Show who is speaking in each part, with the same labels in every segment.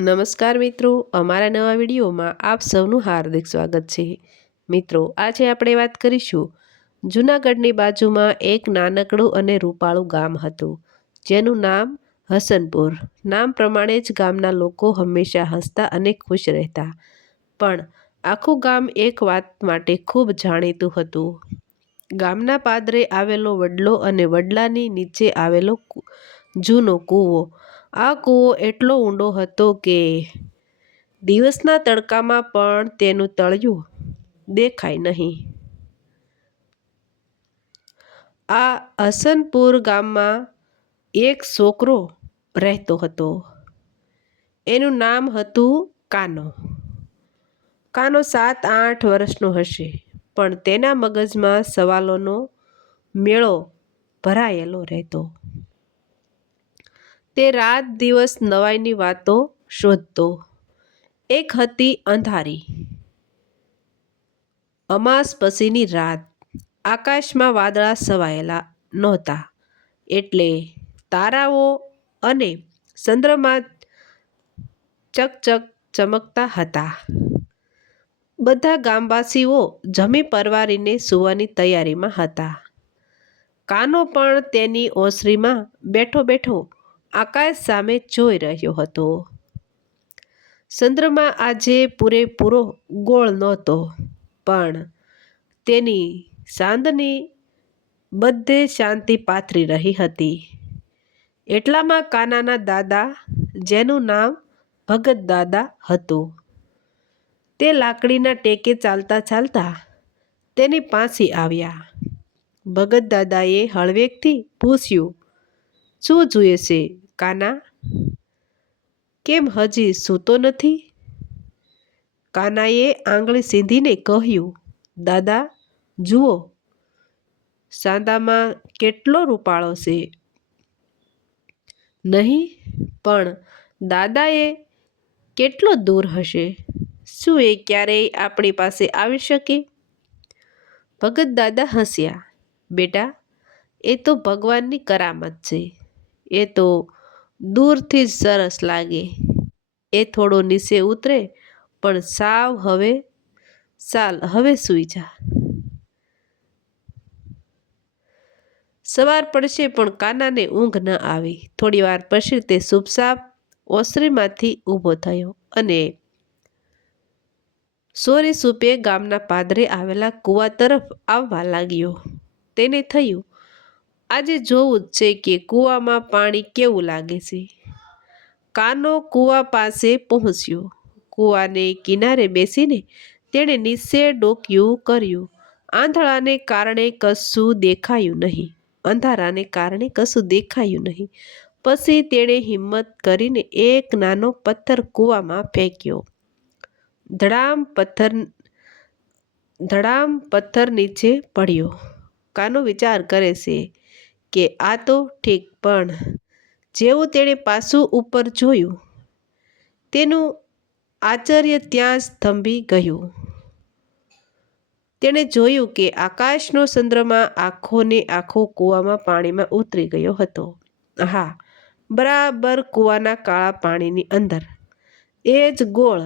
Speaker 1: નમસ્કાર મિત્રો, અમારા નવા વિડીયોમાં આપ સૌનું હાર્દિક સ્વાગત છે. મિત્રો, આજે આપણે વાત કરીશું જૂનાગઢની બાજુમાં એક નાનકડું અને રૂપાળું ગામ હતું, જેનું નામ હસનપુર. નામ પ્રમાણે જ ગામના લોકો હંમેશા હસતા અને ખુશ રહેતા. પણ આખું ગામ એક વાત માટે ખૂબ જાણીતું હતું. ગામના પાદરે આવેલો વડલો અને વડલાની નીચે આવેલો જૂનો કૂવો આ કૂવો એટલો ઊંડો હતો કે દિવસના તડકામાં પણ તેનું તળિયું દેખાય નહીં. આ હસનપુર ગામમાં એક છોકરો રહેતો હતો. એનું નામ હતું કાનો. કાનો સાત આઠ વર્ષનો હશે, પણ તેના મગજમાં સવાલોનો મેળો ભરાયેલો રહેતો. તે રાત દિવસ નવાઈની વાતો શોધતો. એક હતી અંધારી. અમાસ પછીની રાત. આકાશમાં વાદળા સવાયેલા નહોતા. એટલે તારાઓ અને ચંદ્રમા ચકચક ચમકતા હતા. બધા ગામવાસીઓ જમી પરવારીને સૂવાની તૈયારીમાં હતા. કાનો પણ તેની ઓસરીમાં બેઠો બેઠો આકાશ સામે જોઈ રહ્યો હતો. ચંદ્રમાં આજે પૂરેપૂરો ગોળ નહોતો, પણ તેની ચાંદની બધે શાંતિ પાથરી રહી હતી. એટલામાં કાનાના દાદા, જેનું નામ ભગત દાદા હતું. તે લાકડીના ટેકે ચાલતા ચાલતા તેની પાસે આવ્યા. ભગત દાદાએ હળવેકથી પૂછ્યું શું જોઈએ છે, કાના? કેમ હજી સૂતો નથી? કાનાએ આંગળી સીંધીને કહ્યું, દાદા, જુઓ, સાંદામાં કેટલો રૂપાળો છે. નહીં, પણ દાદાએ કેટલો દૂર હશે? શું એ ક્યારેય આપણી પાસે આવી શકે? ભગત દાદા હસ્યા. બેટા, એ તો ભગવાનની કરામત છે. એ તો દૂરથી જ સરસ લાગે. એ થોડો નીચે ઉતરે, પણ સાવ હવે ચાલ, હવે સૂઈ જા. સવાર પડશે પણ કાનાને ઊંઘ ન આવી. થોડી વાર પછી તે સુપસાપ ઓસરીમાંથી ઊભો થયો અને સોરી સૂપે ગામના પાદરે આવેલા કૂવા તરફ આવવા લાગ્યો. તેને થયું આજે જોવું જ છે કે કૂવામાં પાણી કેવું લાગે છે. કાનો કૂવા પાસે પહોંચ્યો. કૂવાને કિનારે બેસીને તેણે નીચે ડોક્યું કર્યું. આંધળાને કારણે કશું દેખાયું નહીં. અંધારાને કારણે કશું દેખાયું નહીં. પછી તેણે હિંમત કરીને એક નાનો પથ્થર કૂવામાં ફેંક્યો. ધડામ પથ્થર ધડામ પથ્થર નીચે પડ્યો. કાનો વિચાર કરે છે કે આ તો ઠીક, પણ જેવું તેણે પાસું ઉપર જોયું, તેનું આશ્ચર્ય ત્યાં સ્તંભી ગયું. તેણે જોયું કે આકાશનો ચંદ્રમા આખોને આખો કૂવામાં પાણીમાં ઉતરી ગયો હતો. હા, બરાબર કૂવાના કાળા પાણીની અંદર. એ જ ગોળ,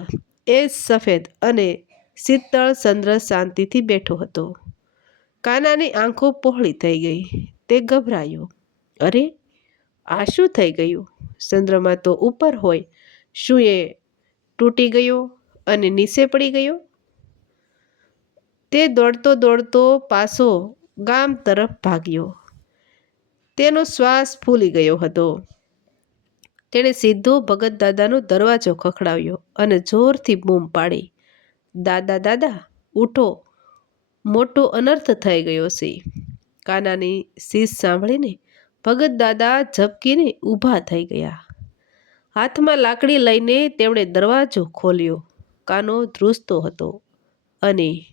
Speaker 1: એ જ સફેદ અને શીતળ ચંદ્ર શાંતિથી બેઠો હતો. કાનાની આંખો પહોળી થઈ ગઈ. તે ગભરાયો. અરે, આ શું થઈ ગયું? ચંદ્રમા તો ઉપર હોય. શું એ તૂટી ગયો અને નીચે પડી ગયો? તે દોડતો દોડતો પાછો ગામ તરફ ભાગ્યો. તેનો શ્વાસ ફૂલી ગયો હતો. તેણે સીધો ભગત દાદાનો દરવાજો ખખડાવ્યો અને જોરથી બૂમ પાડી. દાદા દાદા, ઉઠો. મોટો અનર્થ થઈ ગયો છે. કાનાની શીશ સાંભળીને ભગત દાદા ઝબકીને ઊભા થઈ ગયા. હાથમાં લાકડી લઈને તેમણે દરવાજો ખોલ્યો. કાનો ધ્રુસતો હતો અને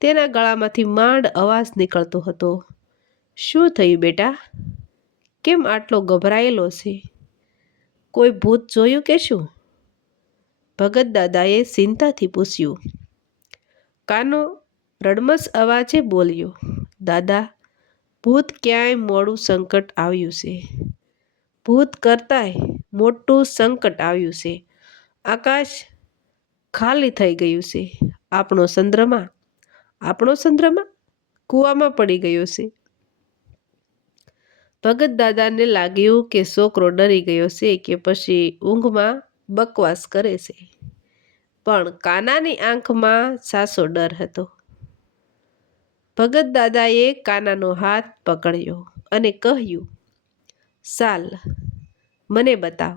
Speaker 1: તેના ગળામાંથી માંડ અવાજ નીકળતો હતો. શું થયું બેટા? કેમ આટલો ગભરાયેલો છે? કોઈ ભૂત જોયું કે શું? ભગત દાદાએ ચિંતાથી પૂછ્યું. કાનો રડમસ અવાજે બોલ્યો, દાદા ભૂત ક્યાંય મોડું સંકટ આવ્યું છે? ભૂત કરતાંય મોટું સંકટ આવ્યું છે. આકાશ ખાલી થઈ ગયું છે. આપણો ચંદ્રમા આપણો ચંદ્રમા કૂવામાં પડી ગયો છે. ભગત દાદાને લાગ્યું કે છોકરો ડરી ગયો છે કે પછી ઊંઘમાં બકવાસ કરે છે. પણ કાનાની આંખમાં સાસો ડર હતો. ભગત દાદાએ કાનાનો હાથ પકડ્યો અને કહ્યું, સાલ, મને બતાવ.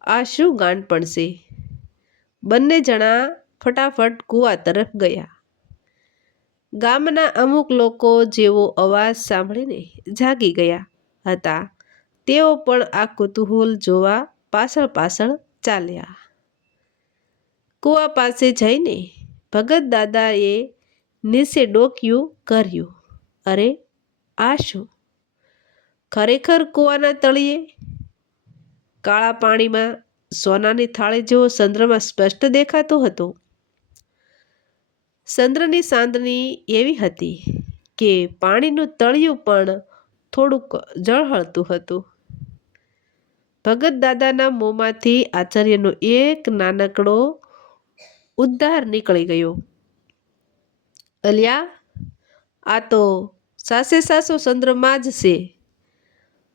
Speaker 1: આ શું ગાંઠ પણશે બંને જણા ફટાફટ કૂવા તરફ ગયા. ગામના અમુક લોકો જેવો અવાજ સાંભળીને જાગી ગયા હતા. તેઓ પણ આ કુતૂહલ જોવા પાછળ પાછળ ચાલ્યા. કૂવા પાસે જઈને ભગત દાદાએ નીચે ડોક્યું, કર્યું. અરે, આ શું? ખરેખર કૂવાના તળિયે? કાળા પાણીમાં સોનાની થાળી જેવો ચંદ્રમાં સ્પષ્ટ દેખાતો હતો. ચંદ્રની સાંદની એવી હતી કે પાણીનું તળિયું પણ થોડુંક જળહળતું હતું. ભગત દાદાના મોંમાંથી આચાર્યનો એક નાનકડો ઉદ્ધાર નીકળી ગયો. અલ્યા, આ તો સાસે સાસો ચંદ્રમાં જ છે.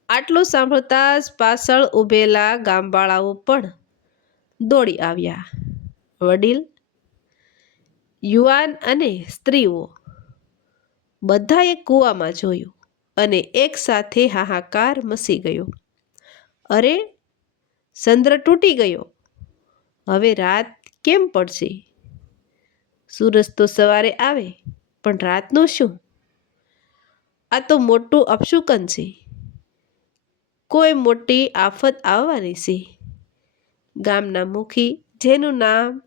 Speaker 1: આટલું સાંભળતા જ પાછળ ઊભેલા ગામવાળાઓ પણ દોડી આવ્યા. વડીલ, યુવાન અને સ્ત્રીઓ, બધાએ કૂવામાં જોયું અને એક સાથે હાહાકાર મસી ગયો. અરે ચંદ્ર તૂટી ગયો. હવે રાત કેમ પડશે? સૂરજ તો સવારે આવે? પણ રાતનું શું? આ તો મોટું અપશુકન છે. કોઈ મોટી આફત આવવાની છે. ગામના મુખી, જેનું નામ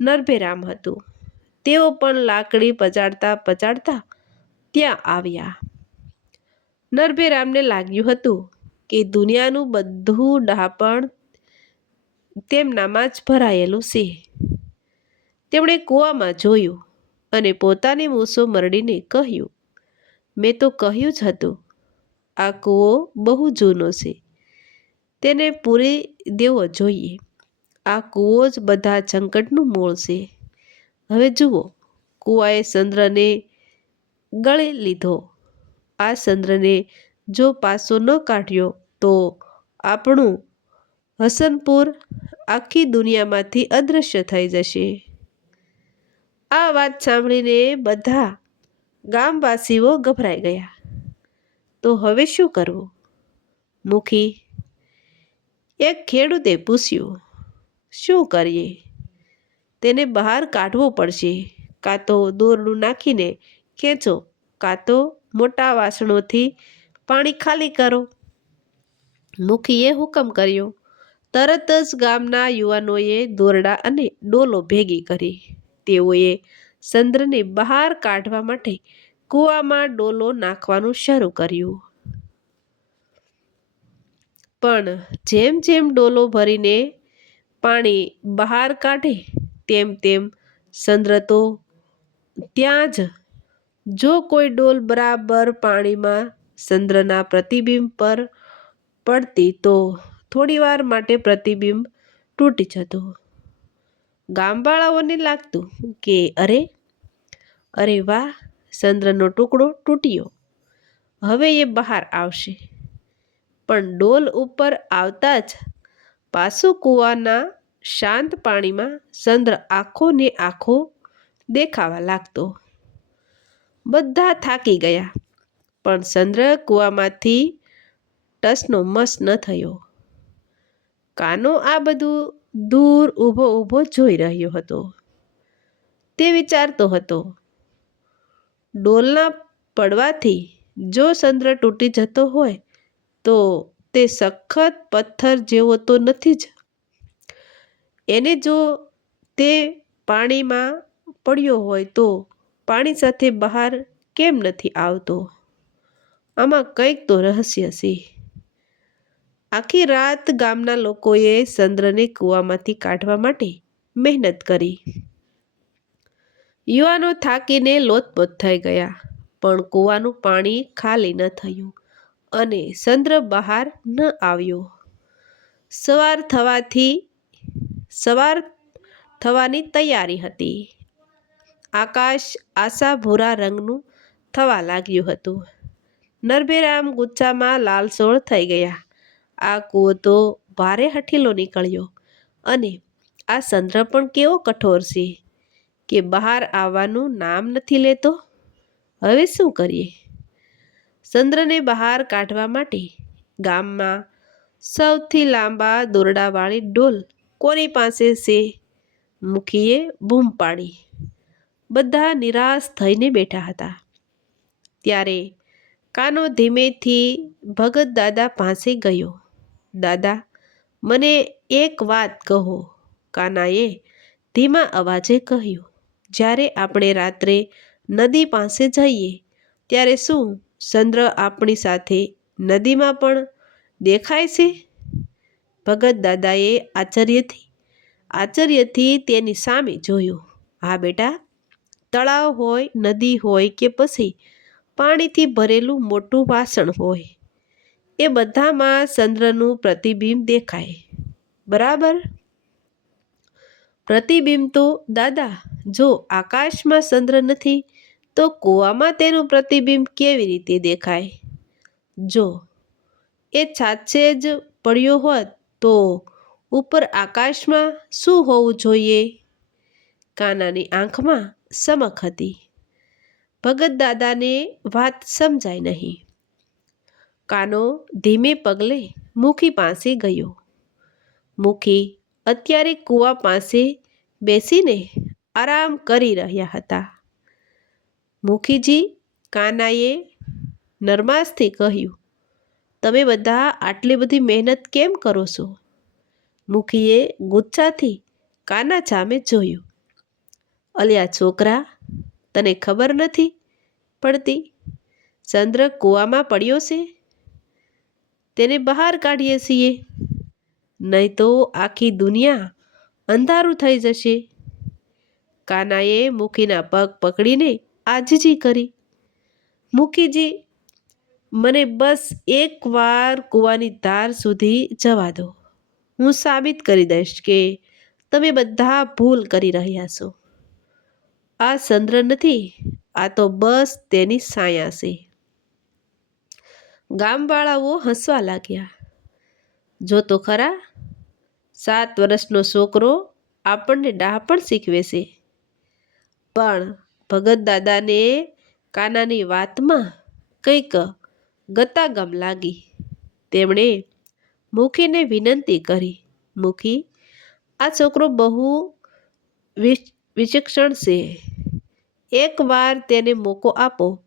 Speaker 1: નરભેરામ હતું, તેઓ પણ લાકડી પચાડતા પચાડતા ત્યાં આવ્યા. નરભેરામને લાગ્યું હતું કે દુનિયાનું બધું ડહાપણ તેમનામાં જ ભરાયેલું છે. તેમણે કૂવામાં જોયું અને પોતાની મૂસો મરડીને કહ્યું, મેં તો કહ્યું જ હતું, આ કૂવો બહુ જૂનો છે, તેને પૂરી દેવો જોઈએ. આ કૂવો જ બધા સંકટનું મૂળ છે. હવે જુઓ, કૂવાએ ચંદ્રને ગળી લીધો. આ ચંદ્રને જો પાસો ન કાઢ્યો, તો આપણું હસનપુર આખી દુનિયામાંથી અદૃશ્ય થઈ જશે. આ વાત સાંભળીને બધા ગામવાસીઓ ગભરાઈ ગયા. તો હવે શું કરવું? મુખી એક ખેડૂતે પૂછ્યું, શું કરીએ? તેને બહાર કાઢવો પડશે. કાં તો દોરડું નાખીને ખેંચો, કાં તો મોટા વાસણોથી પાણી ખાલી કરો. મુખીએ હુકમ કર્યો. તરત જ ગામના યુવાનોએ દોરડા અને ડોલો ભેગી કરી. તેઓએ ચંદ્રને બહાર કાઢવા માટે કૂવામાં ડોલો નાખવાનું શરૂ કર્યું. પણ જેમ જેમ ડોલો ભરીને પાણી બહાર કાઢે, તેમ તેમ ચંદ્ર તો ત્યાં જ જો કોઈ ડોલ બરાબર પાણીમાં ચંદ્રના પ્રતિબિંબ પર પડતી તો થોડીવાર માટે પ્રતિબિંબ તૂટી જતું. ગામવાળાઓને લાગતું કે અરે અરે વાહ, ચંદ્રનો ટુકડો તૂટ્યો. હવે એ બહાર આવશે. પણ ડોલ ઉપર આવતા જ પાસો કૂવાના શાંત પાણીમાં ચંદ્ર આખો ને આખો દેખાવા લાગતો. બધા થાકી ગયા, પણ ચંદ્ર કૂવામાંથી ટસનો મસ ન થયો. કાનો આ બધું દૂર ઊભો ઊભો જોઈ રહ્યો હતો. તે વિચારતો હતો, ડોલના પડવાથી જો ચંદ્ર તૂટી જતો હોય, તો તે સખત પથ્થર જેવો તો નથી જ. એને જો તે પાણીમાં પડ્યો હોય તો પાણી સાથે બહાર કેમ નથી આવતો? આમાં કંઈક તો રહસ્ય છે. આખી રાત ગામના લોકોએ ચંદ્રને કૂવામાંથી કાઢવા માટે મહેનત કરી. યુવાનો થાકીને લોથપોથ થઈ ગયા, પણ કૂવાનું પાણી ખાલી ન થયું અને ચંદ્ર બહાર ન આવ્યો. સવાર થવાથી, સવાર થવાની તૈયારી હતી. આકાશ આશા ભૂરા રંગનું થવા લાગ્યું હતું. નરભેરામ ગુચ્છામાં લાલસોળ થઈ ગયા. આ કૂવો તો ભારે હઠીલો નીકળ્યો અને આ ચંદ્ર પણ કેવો કઠોર છે કે બહાર આવવાનું નામ નથી લેતો? હવે શું કરીએ? ચંદ્રને બહાર કાઢવા માટે ગામમાં સૌથી લાંબા દોરડાવાળી ડોલ કોની પાસે છે? મુખીએ બૂમ પાડી. બધા નિરાશ થઈને બેઠા હતા. ત્યારે કાનો ધીમેથી ભગત દાદા પાસે ગયો. દાદા, મને એક વાત કહો. કાનાએ ધીમા અવાજે કહ્યું, જ્યારે આપણે રાત્રે નદી પાસે જઈએ, ત્યારે શું ચંદ્ર આપણી સાથે નદીમાં પણ દેખાય છે? ભગત દાદાએ આશ્ચર્યથી આશ્ચર્યથી તેની સામે જોયું, હા બેટા, તળાવ હોય, નદી હોય કે પછી પાણીથી ભરેલું મોટું વાસણ હોય એ બધામાં ચંદ્રનું પ્રતિબિંબ દેખાય. બરાબર? પ્રતિબિંબ તો, દાદા, જો આકાશમાં ચંદ્ર નથી, તો કૂવામાં તેનું પ્રતિબિંબ કેવી રીતે દેખાય? જો, એ છાછે જ પડ્યો હોત, તો ઉપર આકાશમાં શું હોવું જોઈએ? કાનાની આંખમાં સમક હતી. ભગત દાદાને વાત સમજાય નહીં. કાનો ધીમે પગલે મુખી પાસે ગયો. મુખી અત્યારે કૂવા પાસે બેસીને આરામ કરી રહ્યા હતા. મુખીજી કાનાએ નરમાસથી કહ્યું, તમે બધા આટલી બધી મહેનત કેમ કરો છો? મુખીએ ગુચ્છાથી કાના સામે જોયું. અલ્યા છોકરા, તને ખબર નથી પડતી ચંદ્ર કૂવામાં પડ્યો છે? તેને બહાર કાઢીએ છીએ. નહીં તો આખી દુનિયા અંધારું થઈ જશે. કાનાએ મુખીના પગ પકડીને આજીજી કરી. મુખીજી મને બસ એકવાર કૂવાની ધાર સુધી જવા દો. હું સાબિત કરી દઈશ કે તમે બધા ભૂલ કરી રહ્યા છો. આ ચંદ્ર નથી, આ તો બસ તેની સાયા છે. ગામવાળાઓ હસવા લાગ્યા. જો તો ખરા, સાત વર્ષનો છોકરો આપણને પણ શીખવે છે. પણ ભગત દાદાને કાનાની વાતમાં કંઈક ગતાગમ લાગી. તેમણે મુખીને વિનંતી કરી, મુખી, આ છોકરો બહુ વિચક્ષણ છે. એકવાર તેને મોકો આપો.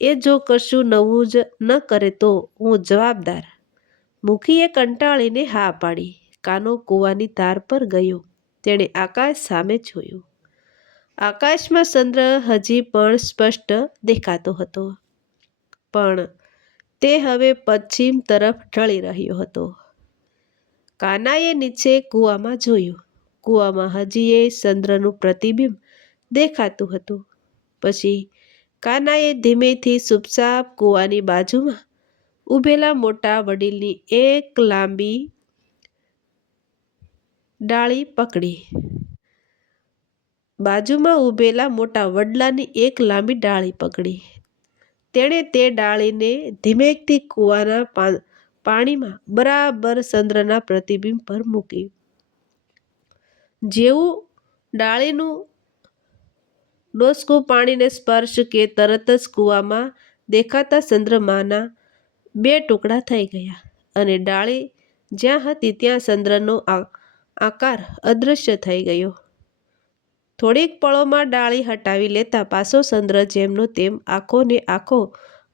Speaker 1: એ જો કશું નવું જ ન કરે તો હું જવાબદાર. મુખીએ કંટાળીને હા પાડી. કાનો કૂવાની ધાર પર ગયો. તેણે આકાશ સામે જોયું આકાશમાં ચંદ્ર હજી પણ સ્પષ્ટ દેખાતો હતો. પણ તે હવે પશ્ચિમ તરફ ઢળી રહ્યો હતો. કાનાએ નીચે કૂવામાં જોયું. કૂવામાં હજી એ ચંદ્રનું પ્રતિબિંબ દેખાતું હતું. પછી કાનાએ ધીમેથી સુપસાપ કૂવાની બાજુમાં ઊભેલા મોટા વડીલની એક લાંબી ડાળી પકડી. બાજુમાં ઊભેલા મોટા વડલાની એક લાંબી ડાળી પકડી. તેણે તે ડાળીને ધીમેકથી કૂવાના પાણીમાં બરાબર ચંદ્રના પ્રતિબિંબ પર મૂકી. જેવું ડાળીનું ડોસકું પાણીને સ્પર્શ કે તરત જ કૂવામાં દેખાતા ચંદ્રમાના બે ટુકડા થઈ ગયા અને ડાળી જ્યાં હતી ત્યાં ચંદ્રનો આકાર અદૃશ્ય થઈ ગયો. થોડીક પળોમાં ડાળી હટાવી લેતા પાછો ચંદ્ર જેમનો તેમ આખો ને આખો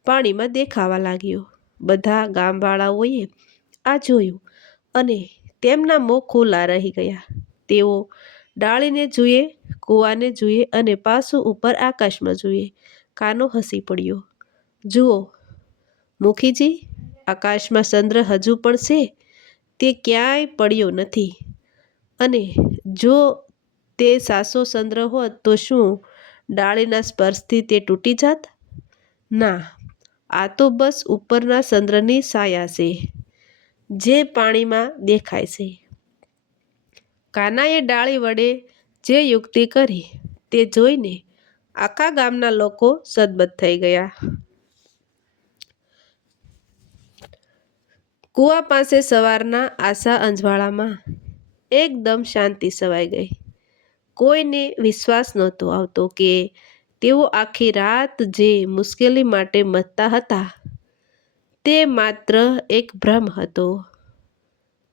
Speaker 1: પાણીમાં દેખાવા લાગ્યો. બધા ગામવાળાઓએ આ જોયું અને તેમના મોં ખુલ્લા રહી ગયા. તેઓ ડાળીને જુએ કૂવાને જુએ અને પાસું ઉપર આકાશમાં જુએ કાનો હસી પડ્યો. જુઓ, મુખીજી, આકાશમાં ચંદ્ર હજુ પણ છે, તે ક્યાંય પડ્યો નથી. અને જો તે સાસો ચંદ્ર હોત તો શું ડાળીના સ્પર્શથી તે તૂટી જાત? ના, આ તો બસ ઉપરના ચંદ્રની સાયા છે, જે પાણીમાં દેખાય છે. કાનાએ ડાળી વડે જે યુક્તિ કરી તે જોઈને આખા ગામના લોકો સદબદ થઈ ગયા. કૂવા પાસે સવારના આશા અંજવાળામાં એકદમ શાંતિ સવાઈ ગઈ. કોઈને વિશ્વાસ નહોતો આવતો કે તેઓ આખી રાત જે મુશ્કેલી માટે મથતા હતા તે માત્ર એક ભ્રમ હતો.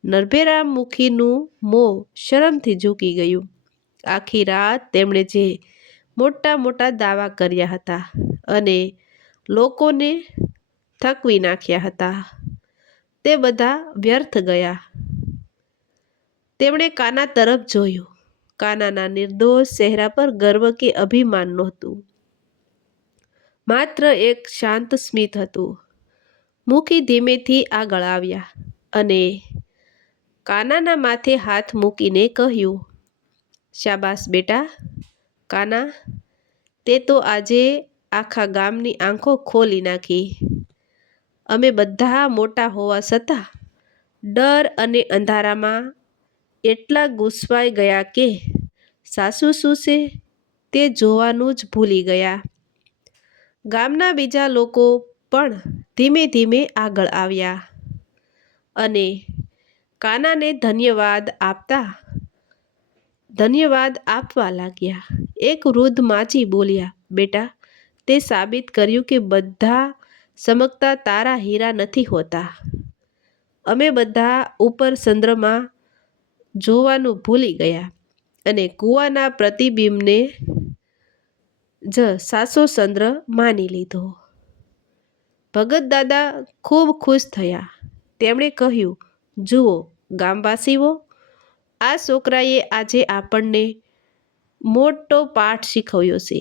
Speaker 1: નરભેરામ મુખીનું મોં શરમથી ઝૂકી ગયું. આખી રાત તેમણે જે મોટા મોટા દાવા કર્યા હતા અને લોકોને થકવી નાખ્યા હતા, તે બધા વ્યર્થ ગયા. તેમણે કાના તરફ જોયું. કાનાના નિર્દોષ ચહેરા પર ગર્વ કે અભિમાન નહોતું. માત્ર એક શાંત સ્મિત હતું. મુખી ધીમેથી આગળ આવ્યા અને કાનાના માથે હાથ મૂકીને કહ્યું શાબાશ બેટા, કાના. તે તો આજે આખા ગામની આંખો ખોલી નાખી. અમે બધા મોટા હોવા છતાં ડર અને અંધારામાં એટલા ગુસવાઈ ગયા કે સાસુ શું છે તે જોવાનું જ ભૂલી ગયા. ગામના બીજા લોકો પણ ધીમે ધીમે આગળ આવ્યા અને કાનાને ધન્યવાદ આપતા ધન્યવાદ આપવા લાગ્યા. એક વૃદ્ધ માજી બોલ્યા, બેટા, તે સાબિત કર્યું કે બધા ચમકતા તારા હીરા નથી હોતા. અમે બધા ઉપર ચંદ્રમાં જોવાનું ભૂલી ગયા અને કૂવાના પ્રતિબિંબને જ સાસો ચંદ્ર માની લીધો. ભગત દાદા ખૂબ ખુશ થયા. તેમણે કહ્યું, જુઓ, ગામવાસીઓ આ છોકરાએ આજે આપણને મોટો પાઠ શીખવ્યો છે.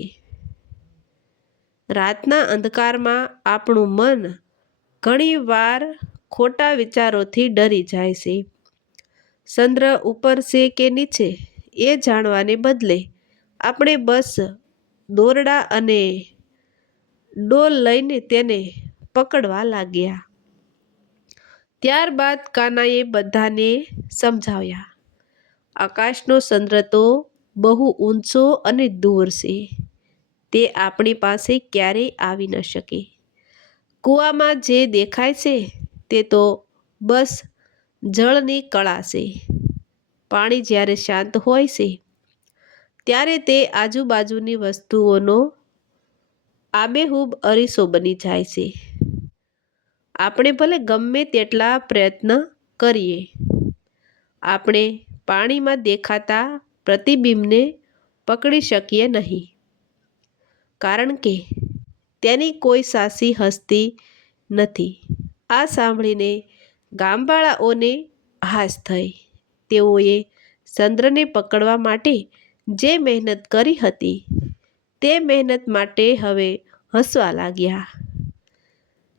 Speaker 1: રાતના અંધકારમાં આપણું મન ઘણીવાર ખોટા વિચારોથી ડરી જાય છે. ચંદ્ર ઉપર છે કે નીચે એ જાણવાને બદલે આપણે બસ દોરડા અને ડોલ લઈને તેને પકડવા લાગ્યા. ત્યારબાદ કાનાએ બધાને સમજાવ્યા. આકાશનો ચંદ્ર તો બહુ ઊંચો અને દૂર છે. તે આપણી પાસે ક્યારેય આવી ન શકે. કૂવામાં જે દેખાય છે તે તો બસ જળની કળા છે. પાણી જ્યારે શાંત હોય છે, ત્યારે તે આજુબાજુની વસ્તુઓનો આબેહૂબ અરીસો બની જાય છે. આપણે ભલે ગમે તેટલા પ્રયત્ન કરીએ, આપણે પાણીમાં દેખાતા પ્રતિબિંબને પકડી શકીએ નહીં. કારણ કે તેની કોઈ સાસી હસ્તી નથી. આ સાંભળીને ગામવાળાઓને હાશ થઈ. તેઓએ ચંદ્રને પકડવા માટે જે મહેનત કરી હતી, તે મહેનત માટે હવે હસવા લાગ્યા.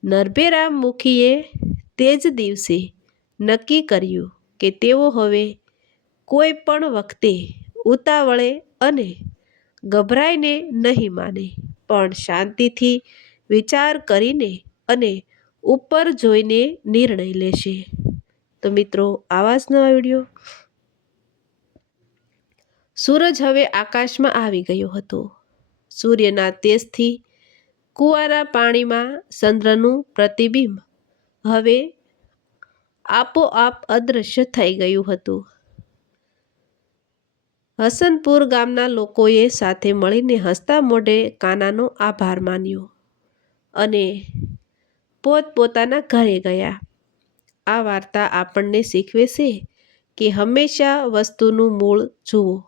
Speaker 1: નરભેરામ મુખીએ તે જ દિવસે નક્કી કર્યું કે તેઓ હવે કોઈ પણ વખતે ઉતાવળે અને ગભરાઈને નહીં માને. પણ શાંતિથી વિચાર કરીને અને ઉપર જોઈને નિર્ણય લેશે. તો મિત્રો આવા જ નવા વીડિયો? સૂરજ હવે આકાશમાં આવી ગયો હતો. સૂર્યના તેજથી કુવારા પાણીમાં ચંદ્રનું પ્રતિબિંબ હવે આપોઆપ અદૃશ્ય થઈ ગયું હતું. હસનપુર ગામના લોકોએ સાથે મળીને હસતા મોઢે કાનાનો આભાર માન્યો અને પોતપોતાના ઘરે ગયા. આ વાર્તા આપણને શીખવે છે કે હંમેશા વસ્તુનું મૂળ જુઓ,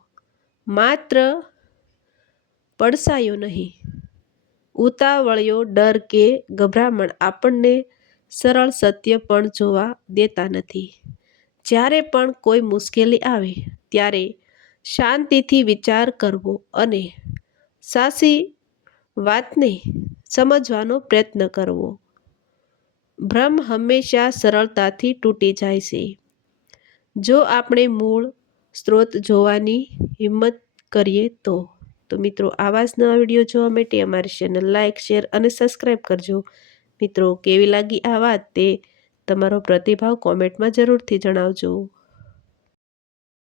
Speaker 1: માત્ર પડસાયો નહીં. ઉતાવળિયો ડર કે ગભરામણ આપણને સરળ સત્ય પણ જોવા દેતા નથી. જ્યારે પણ કોઈ મુશ્કેલી આવે, ત્યારે શાંતિથી વિચાર કરવો અને સાચી વાતને સમજવાનો પ્રયત્ન કરવો. ભ્રમ હંમેશા સરળતાથી તૂટી જાય છે. જો આપણે મૂળ સ્ત્રોત જોવાની હિંમત કરીએ તો તો મિત્રો આવા જ નવા વીડિયો જોવા માટે અમારી ચેનલ લાઇક શેર અને સબસ્ક્રાઈબ કરજો. મિત્રો, કેવી લાગી આ વાત તે તમારો પ્રતિભાવ કોમેન્ટમાં જરૂરથી જણાવજો.